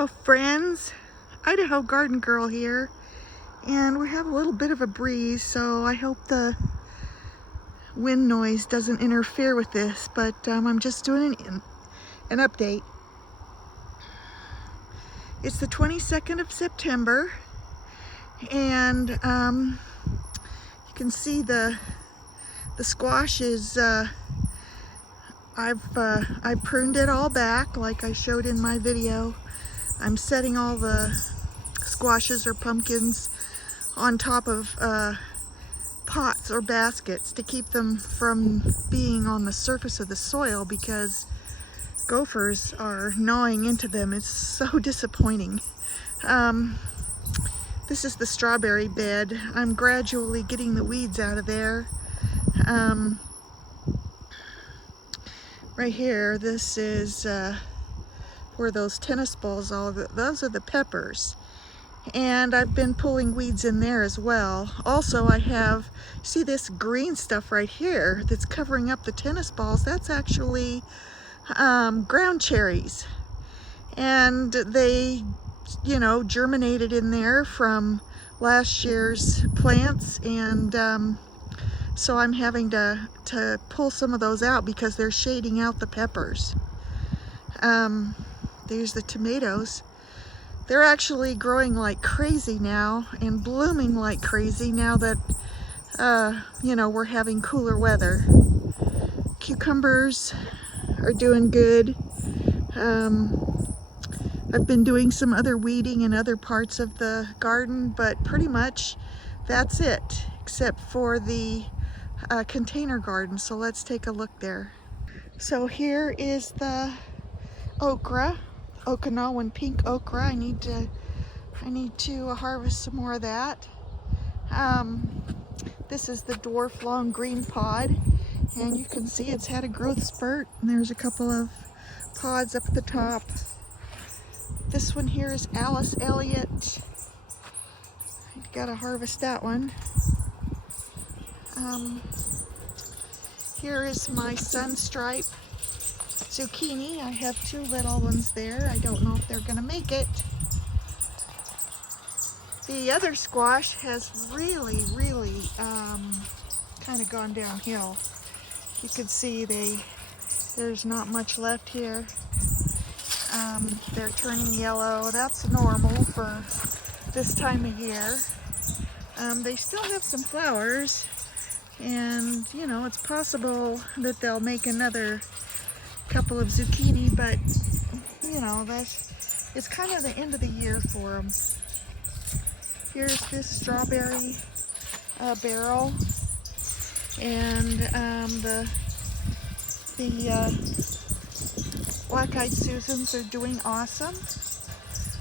Hello friends, Idaho Garden Girl here, and we have a little bit of a breeze, so I hope the wind noise doesn't interfere with this, but I'm just doing an update. It's the 22nd of September, and you can see the squash is I pruned it all back like I showed in my video. I'm setting all the squashes or pumpkins on top of pots or baskets to keep them from being on the surface of the soil because gophers are gnawing into them. It's so disappointing. This is the strawberry bed. I'm gradually getting the weeds out of there. Right here, this is where those tennis balls those are the peppers. And I've been pulling weeds in there as well. Also, I have, see this green stuff right here that's covering up the tennis balls? That's actually ground cherries. And they, germinated in there from last year's plants, and so I'm having to pull some of those out because they're shading out the peppers. There's the tomatoes. They're actually growing like crazy now and blooming like crazy now that, we're having cooler weather. Cucumbers are doing good. I've been doing some other weeding in other parts of the garden, but pretty much that's it, except for the container garden. So let's take a look there. So here is the okra, Okinawa Pink Okra. I need to harvest some more of that. This is the Dwarf long green pod, and you can see it's had a growth spurt, and there's a couple of pods up at the top. This one here is Alice Elliot. I've got to harvest that one. Here is my Sunstripe Zucchini. I have two little ones there. I don't know if they're going to make it. The other squash has really kind of gone downhill. You can see there's not much left here. They're turning yellow. That's normal for this time of year. They still have some flowers, and it's possible that they'll make another couple of zucchini, but it's kind of the end of the year for them. Here's this strawberry barrel, and the black-eyed Susans are doing awesome.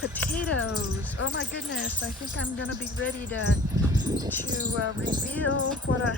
Potatoes, oh my goodness, I think I'm going to be ready to reveal what a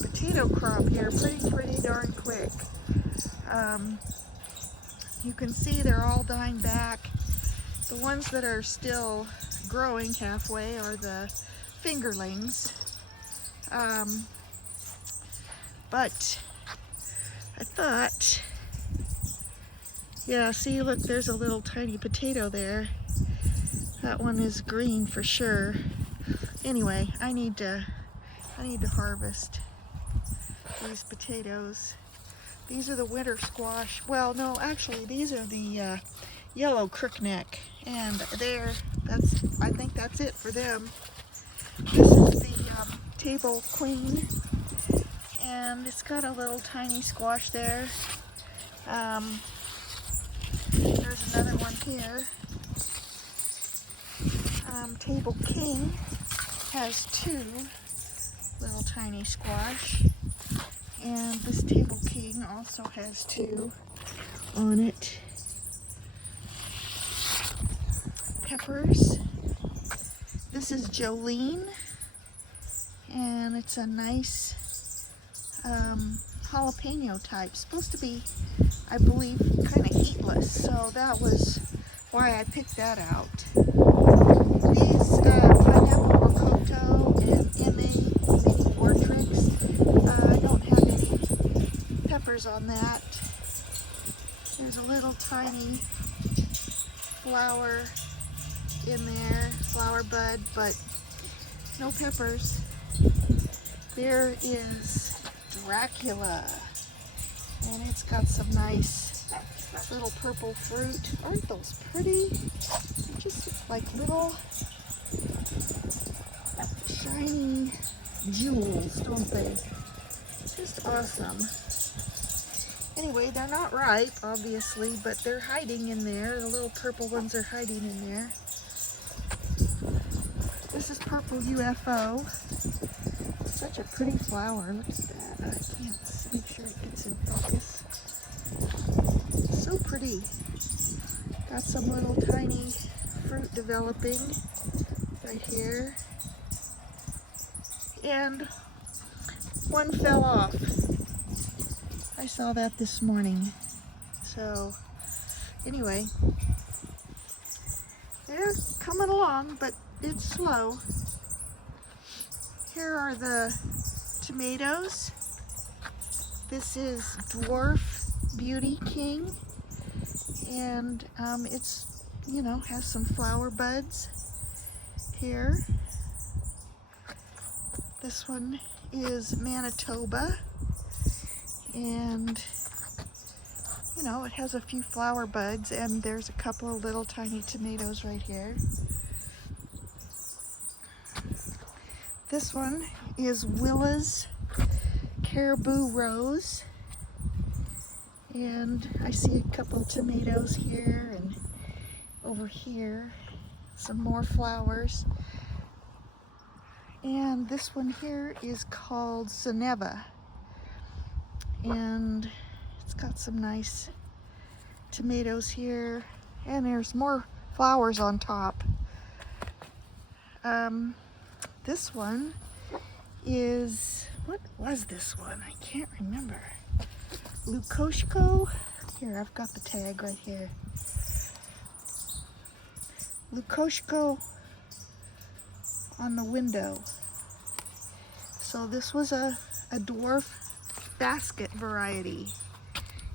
potato crop here pretty darn quick. You can see they're all dying back. The ones that are still growing halfway are the fingerlings. But I thought, yeah, see, look, there's a little tiny potato there. That one is green for sure. Anyway, I need to harvest these potatoes. These are the winter squash. Well, no, actually, these are the yellow crookneck, and I think that's it for them. This is the table queen, and it's got a little tiny squash there. There's another one here. Table king has two little tiny squash, and this table king also has two on it. Peppers. This is Jolene, and it's a nice jalapeno type. Supposed to be, I believe, kind of heatless, so that was why I picked that out. These pineapple rocoto and mini ortrix. I don't have any peppers on that. There's a little tiny flower in there, flower bud, but no peppers. There is Dracula, and it's got some nice little purple fruit. Aren't those pretty? They just look like little shiny jewels, don't they? Just awesome. Anyway, they're not ripe, obviously, but they're hiding in there. The little purple ones are hiding in there. This is Purple UFO. Such a pretty flower. Look at that. I can't make sure it gets in focus. So pretty. Got some little tiny fruit developing right here. And one fell off. I saw that this morning. So anyway, they're coming along, but it's slow. Here are the tomatoes. This is Dwarf Beauty King, and it's, you know, has some flower buds here. This one is Manitoba, and you know, it has a few flower buds, and there's a couple of little tiny tomatoes right here. This one is Willa's Caribou Rose, and I see a couple of tomatoes here, and over here some more flowers. And this one here is called Zeneva, and it's got some nice tomatoes here, and there's more flowers on top. This one is, what was this one? I can't remember. Lukoshko. Here, I've got the tag right here. Lukoshko on the window. So this was a dwarf basket variety.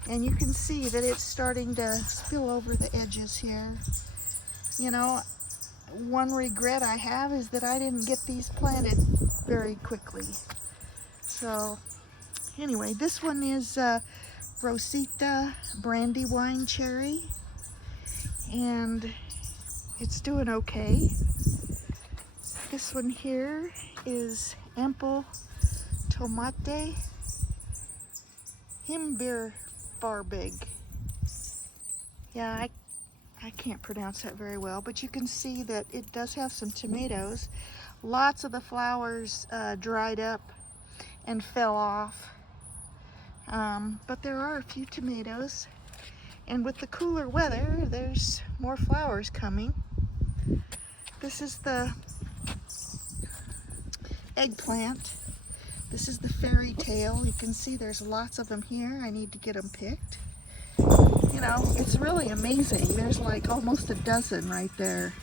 And you can see that it's starting to spill over the edges here. You know, one regret I have is that I didn't get these planted very quickly. So anyway, this one is Rosita Brandywine Cherry, and it's doing okay. This one here is Ample Tomate Himbeerfarbig. Yeah, I can't pronounce that very well, but you can see that it does have some tomatoes. Lots of the flowers dried up and fell off, but there are a few tomatoes, and with the cooler weather there's more flowers coming. This is the eggplant. This is the fairy tale. You can see there's lots of them here. I need to get them picked. You know, it's really amazing. There's like almost a dozen right there.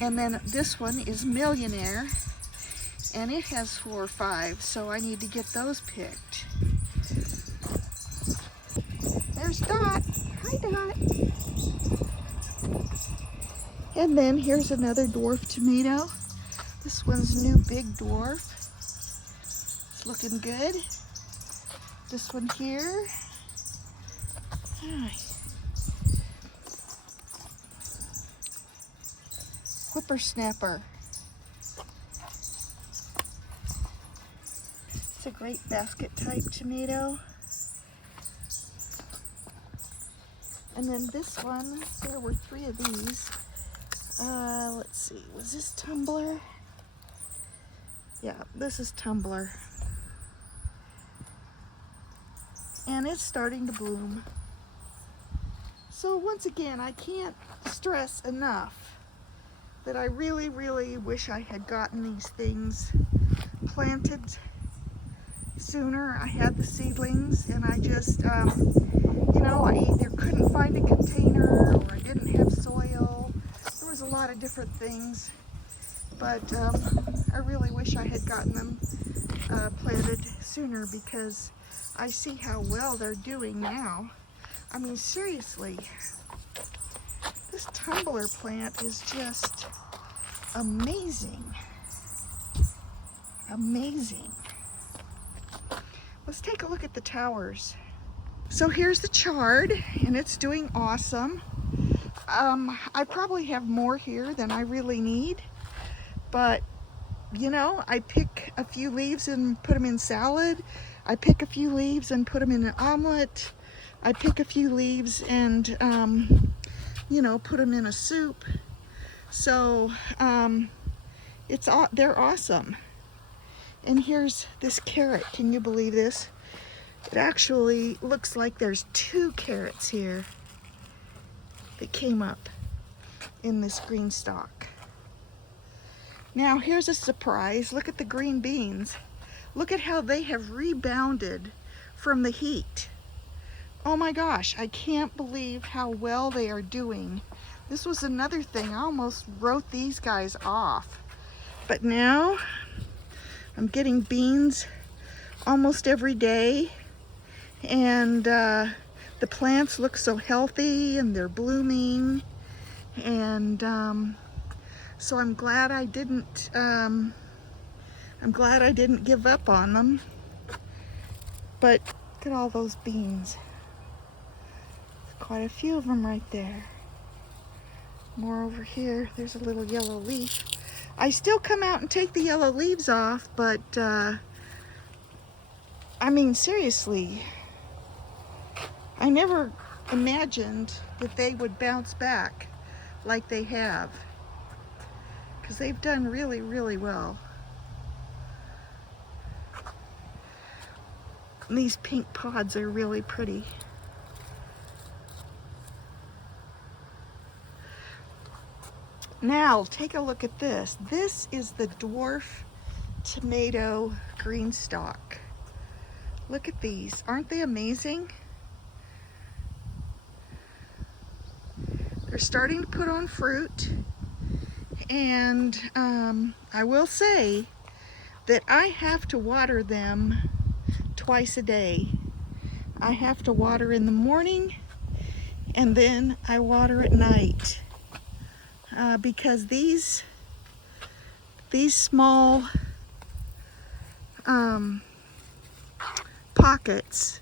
And then this one is Millionaire, and it has 4 or 5, so I need to get those picked. There's Dot. Hi, Dot. And then here's another dwarf tomato. This one's New Big Dwarf. It's looking good. This one here. Whippersnapper. It's a great basket type tomato. And then this one, there were 3 of these. Let's see, was this Tumbler? Yeah, this is Tumbler. And it's starting to bloom. So once again, I can't stress enough that I really, really wish I had gotten these things planted sooner. I had the seedlings, and I just, you know, I either couldn't find a container, or I didn't have soil. There was a lot of different things, but I really wish I had gotten them planted sooner, because I see how well they're doing now. I mean, seriously, This tumbler plant is just amazing. Amazing. Let's take a look at the towers. So here's the chard, and it's doing awesome. I probably have more here than I really need, but you know, I pick a few leaves and put them in salad. I pick a few leaves and put them in an omelet. I pick a few leaves and, you know, put them in a soup. So they're awesome. And here's this carrot. Can you believe this? It actually looks like there's 2 carrots here that came up in this green stalk. Now here's a surprise. Look at the green beans. Look at how they have rebounded from the heat. Oh my gosh, I can't believe how well they are doing. This was another thing. I almost wrote these guys off. But now I'm getting beans almost every day. And the plants look so healthy and they're blooming. And so I'm glad I didn't give up on them. But look at all those beans. Quite a few of them right there. More over here. There's a little yellow leaf. I still come out and take the yellow leaves off, but I mean, seriously, I never imagined that they would bounce back like they have, because they've done really, really well. And these pink pods are really pretty. Now, take a look at this. This is the dwarf tomato green stalk. Look at these. Aren't they amazing? They're starting to put on fruit. And I will say that I have to water them twice a day. I have to water in the morning and then I water at night. Because these small pockets,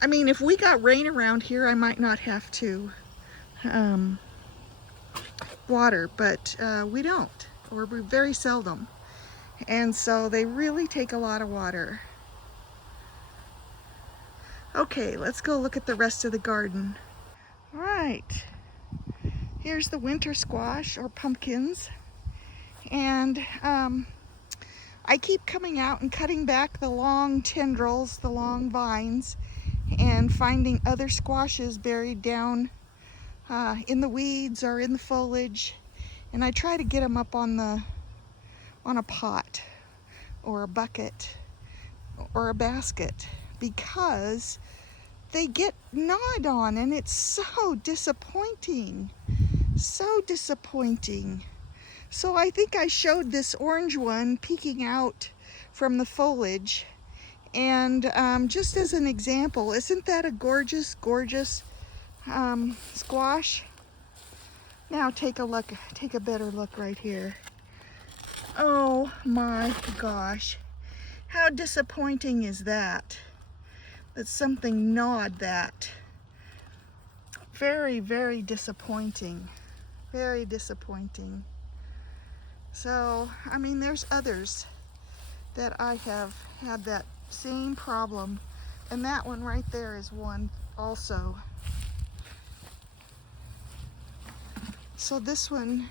I mean, if we got rain around here, I might not have to water, but we don't, or we very seldom. And so they really take a lot of water. Okay, let's go look at the rest of the garden. All right. Here's the winter squash, or pumpkins, and I keep coming out and cutting back the long tendrils, the long vines, and finding other squashes buried down in the weeds or in the foliage, and I try to get them up on a pot or a bucket or a basket, because they get gnawed on, and it's so disappointing. So disappointing. So I think I showed this orange one peeking out from the foliage, and just as an example, isn't that a gorgeous, gorgeous squash? Now take a look, take a better look right here. Oh my gosh, how disappointing is that? That something gnawed that. Very, very disappointing. Very disappointing. So, I mean, there's others that I have had that same problem, and that one right there is one also. So this one,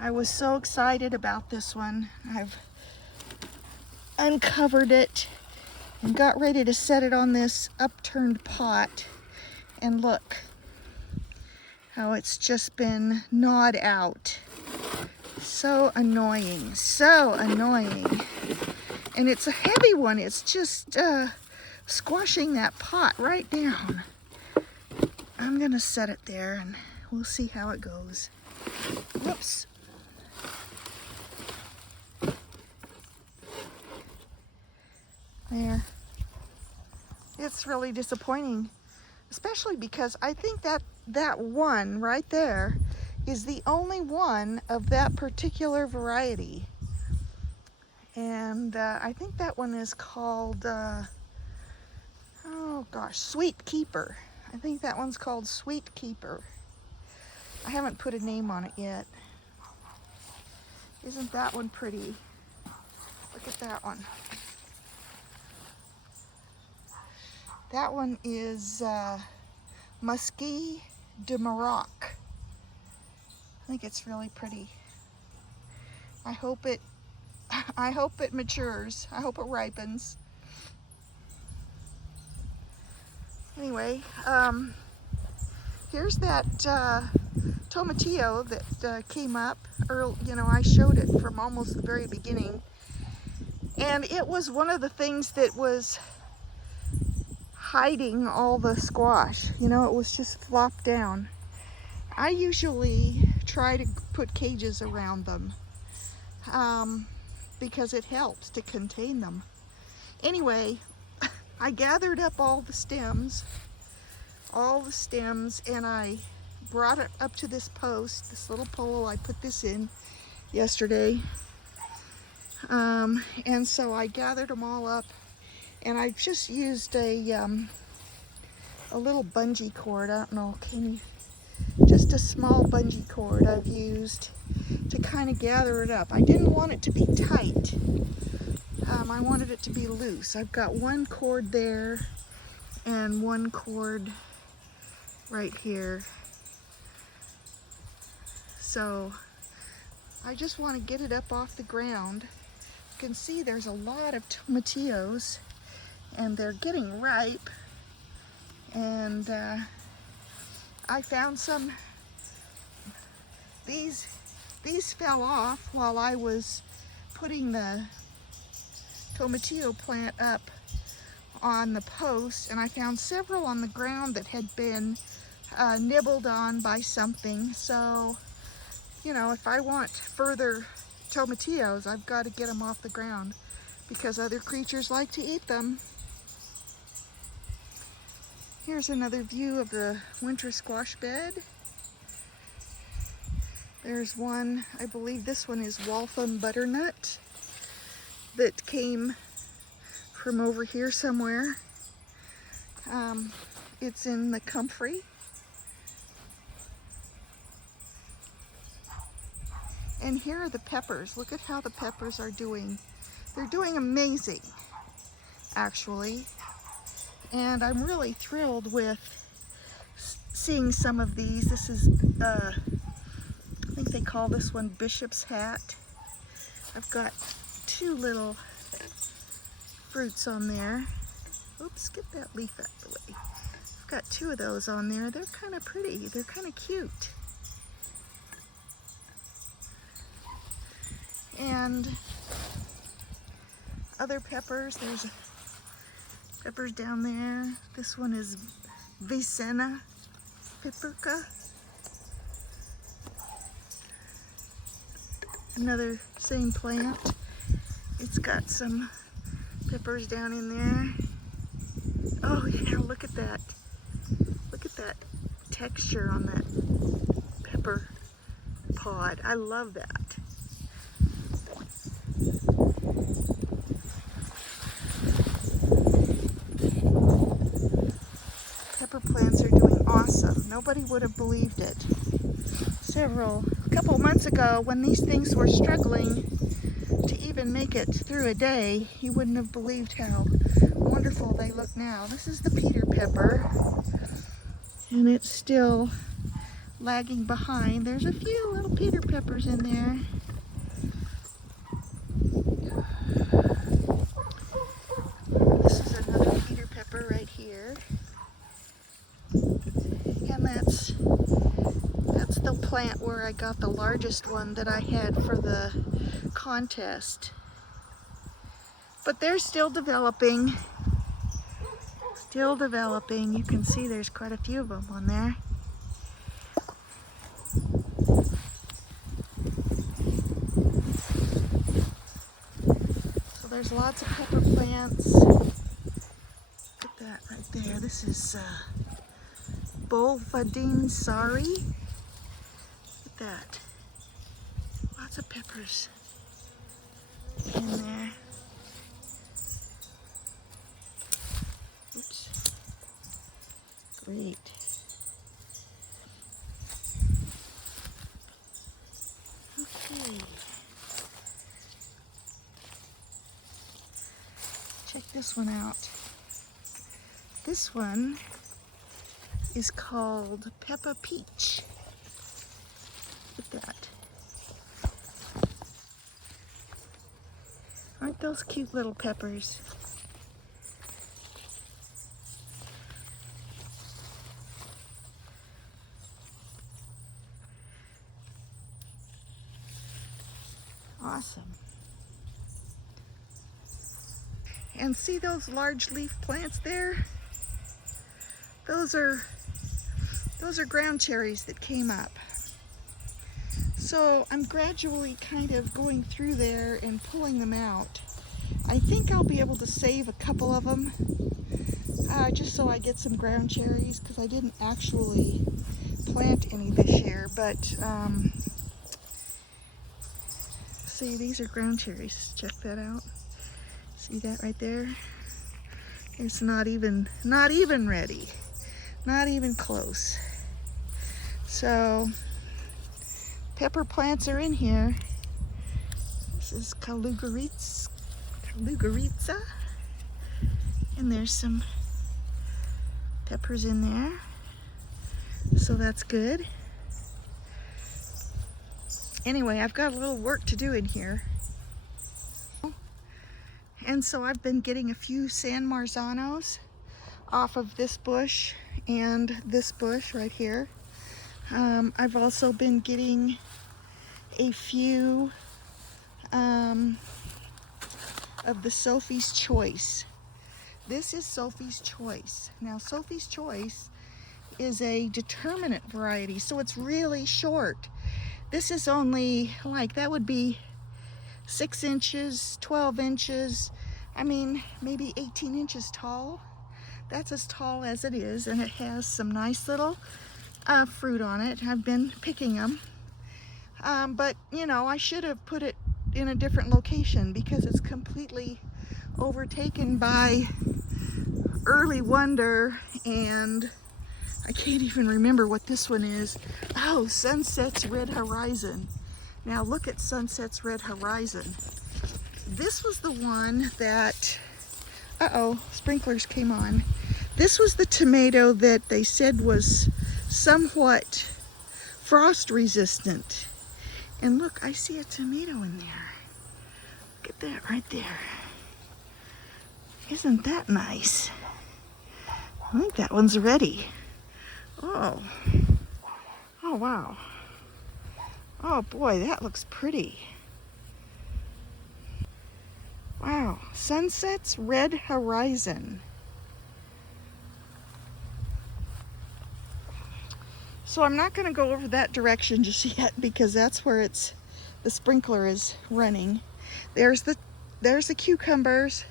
I was so excited about this one. I've uncovered it and got ready to set it on this upturned pot, and look how it's just been gnawed out. So annoying, so annoying. And it's a heavy one. It's just squashing that pot right down. I'm gonna set it there and we'll see how it goes. Whoops. There. It's really disappointing, especially because I think that one right there is the only one of that particular variety. And I think that one is called, oh gosh, Sweet Keeper. I think that one's called Sweet Keeper. I haven't put a name on it yet. Isn't that one pretty? Look at that one. That one is Muskie de Maroc. I think it's really pretty. I hope it matures. I hope it ripens. Anyway, here's that tomatillo that came up early. You know, I showed it from almost the very beginning, and it was one of the things that was hiding all the squash. You know, it was just flopped down. I usually try to put cages around them because it helps to contain them. Anyway, I gathered up all the stems, and I brought it up to this post, this little pole. I put this in yesterday. And so I gathered them all up, and I've just used a little bungee cord. I don't know, just a small bungee cord I've used to kind of gather it up. I didn't want it to be tight. I wanted it to be loose. I've got one cord there and one cord right here. So I just want to get it up off the ground. You can see there's a lot of tomatillos, and they're getting ripe. And I found some. These fell off while I was putting the tomatillo plant up on the post, and I found several on the ground that had been nibbled on by something. So, you know, if I want further tomatillos, I've got to get them off the ground because other creatures like to eat them. Here's another view of the winter squash bed. There's one, I believe this one is Waltham butternut, that came from over here somewhere. It's in the comfrey. And here are the peppers. Look at how the peppers are doing. They're doing amazing, actually. And I'm really thrilled with seeing some of these. This is, I think they call this one Bishop's Hat. I've got two little fruits on there. Oops, get that leaf out of the way. I've got two of those on there. They're kind of pretty. They're kind of cute. And other peppers, there's peppers down there. This one is Vicenna piperca. Another same plant. It's got some peppers down in there. Oh yeah, look at that. Look at that texture on that pepper pod. I love that. Pepper plants are doing awesome. Nobody would have believed it. A couple months ago, when these things were struggling to even make it through a day, you wouldn't have believed how wonderful they look now. This is the Peter pepper, and it's still lagging behind. There's a few little Peter peppers in there. This is another Peter pepper right here. And that's the plant where I got the largest one that I had for the contest. But they're still developing. Still developing. You can see there's quite a few of them on there. So there's lots of pepper plants. Look at that right there. This is Bolfadine Sari. Look at that. Lots of peppers in there. Oops. Great. Okay. Check this one out. This one is called Peppa Peach. Look at that. Aren't those cute little peppers? Awesome. And see those large leaf plants there? Those are ground cherries that came up. So I'm gradually kind of going through there and pulling them out. I think I'll be able to save a couple of them, just so I get some ground cherries, because I didn't actually plant any this year. But see, these are ground cherries. Check that out. See that right there? It's not even ready. Not even close. So pepper plants are in here. This is Kalugaritza. And there's some peppers in there. So that's good. Anyway, I've got a little work to do in here. And so I've been getting a few San Marzanos off of this bush and this bush right here. I've also been getting a few of the Sophie's Choice. This is Sophie's Choice. Now, Sophie's Choice is a determinate variety, so it's really short. This is only like, that would be 6 inches, 12 inches, I mean, maybe 18 inches tall. That's as tall as it is, and it has some nice little fruit on it. I've been picking them. But, you know, I should have put it in a different location because it's completely overtaken by early wonder, and I can't even remember what this one is. Oh, Sunset's Red Horizon. Now look at Sunset's Red Horizon. This was the one that, uh-oh, sprinklers came on. This was the tomato that they said was somewhat frost resistant. And look, I see a tomato in there. Look at that right there. Isn't that nice? I think that one's ready. Oh. Oh, wow. Oh boy, that looks pretty. Wow, Sunset's Red Horizon. So I'm not going to go over that direction just yet because that's where the sprinkler is running. There's the cucumbers.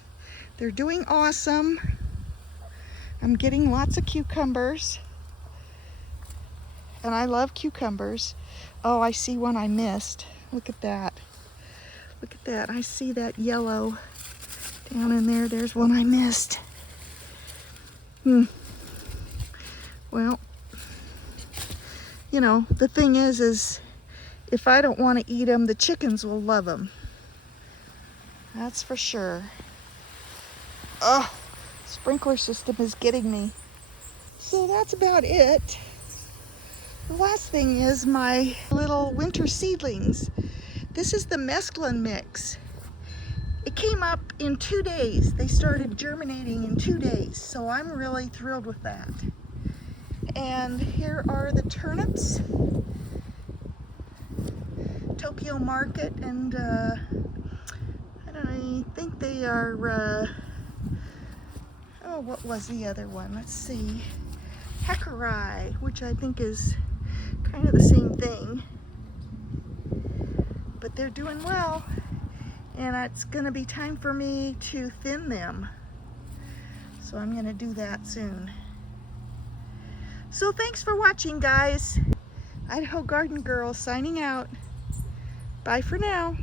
They're doing awesome. I'm getting lots of cucumbers. And I love cucumbers. Oh, I see one I missed. Look at that. Look at that. I see that yellow down in there. There's one I missed. Well, you know, the thing is if I don't want to eat them, the chickens will love them. That's for sure. Oh, sprinkler system is getting me. So that's about it. The last thing is my little winter seedlings. This is the mesclun mix. It came up in 2 days. They started germinating in 2 days, so I'm really thrilled with that. And here are the turnips. Tokyo Market, and I think they are, oh, what was the other one? Let's see. Hackerai, which I think is kind of the same thing. But they're doing well, and it's going to be time for me to thin them. So I'm gonna do that soon. So thanks for watching, guys. Idaho Garden Girl signing out. Bye for now.